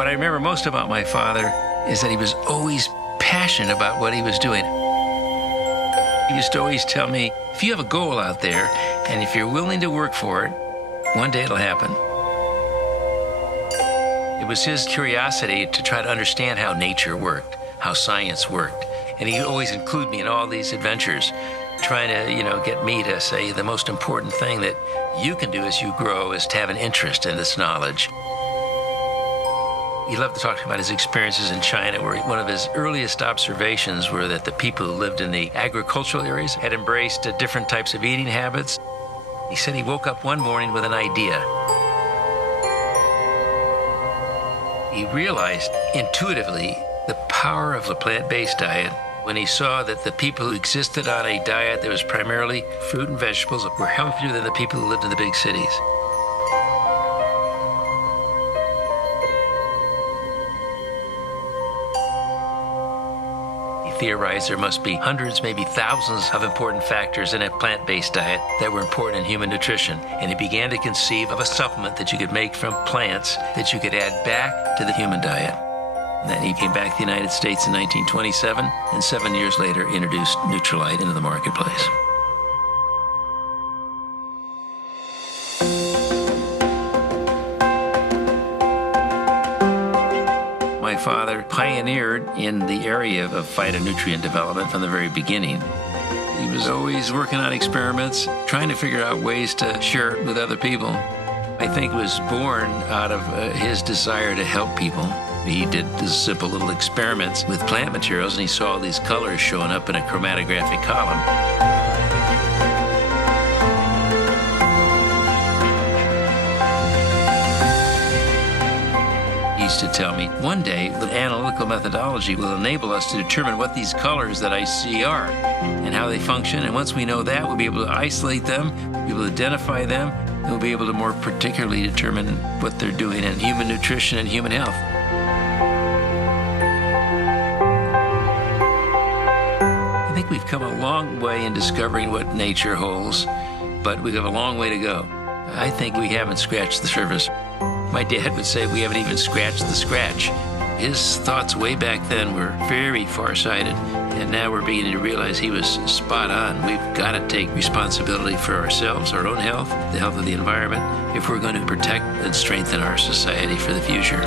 What I remember most about my father is that he was always passionate about what he was doing. He used to always tell me, if you have a goal out there, and if you're willing to work for it, one day it'll happen. It was his curiosity to try to understand how nature worked, how science worked. And he always included me in all these adventures, trying to, get me to say the most important thing that you can do as you grow is to have an interest in this knowledge. He loved to talk about his experiences in China, where one of his earliest observations were that the people who lived in the agricultural areas had embraced different types of eating habits. He said he woke up one morning with an idea. He realized intuitively the power of the plant-based diet when he saw that the people who existed on a diet that was primarily fruit and vegetables were healthier than the people who lived in the big cities. Theorized there must be hundreds, maybe thousands of important factors in a plant-based diet that were important in human nutrition. And he began to conceive of a supplement that you could make from plants that you could add back to the human diet. And then he came back to the United States in 1927, and 7 years later introduced Nutrilite into the marketplace. My father pioneered in the area of phytonutrient development from the very beginning. He was always working on experiments, trying to figure out ways to share it with other people. I think it was born out of his desire to help people. He did these simple little experiments with plant materials, and he saw these colors showing up in a chromatographic column. To tell me, one day the analytical methodology will enable us to determine what these colors that I see are and how they function. And once we know that, we'll be able to isolate them, be able to identify them, and we'll be able to more particularly determine what they're doing in human nutrition and human health. I think we've come a long way in discovering what nature holds, but we have a long way to go. I think we haven't scratched the surface. My dad would say we haven't even scratched the scratch. His thoughts way back then were very far-sighted, and now we're beginning to realize he was spot on. We've got to take responsibility for ourselves, our own health, the health of the environment, if we're going to protect and strengthen our society for the future.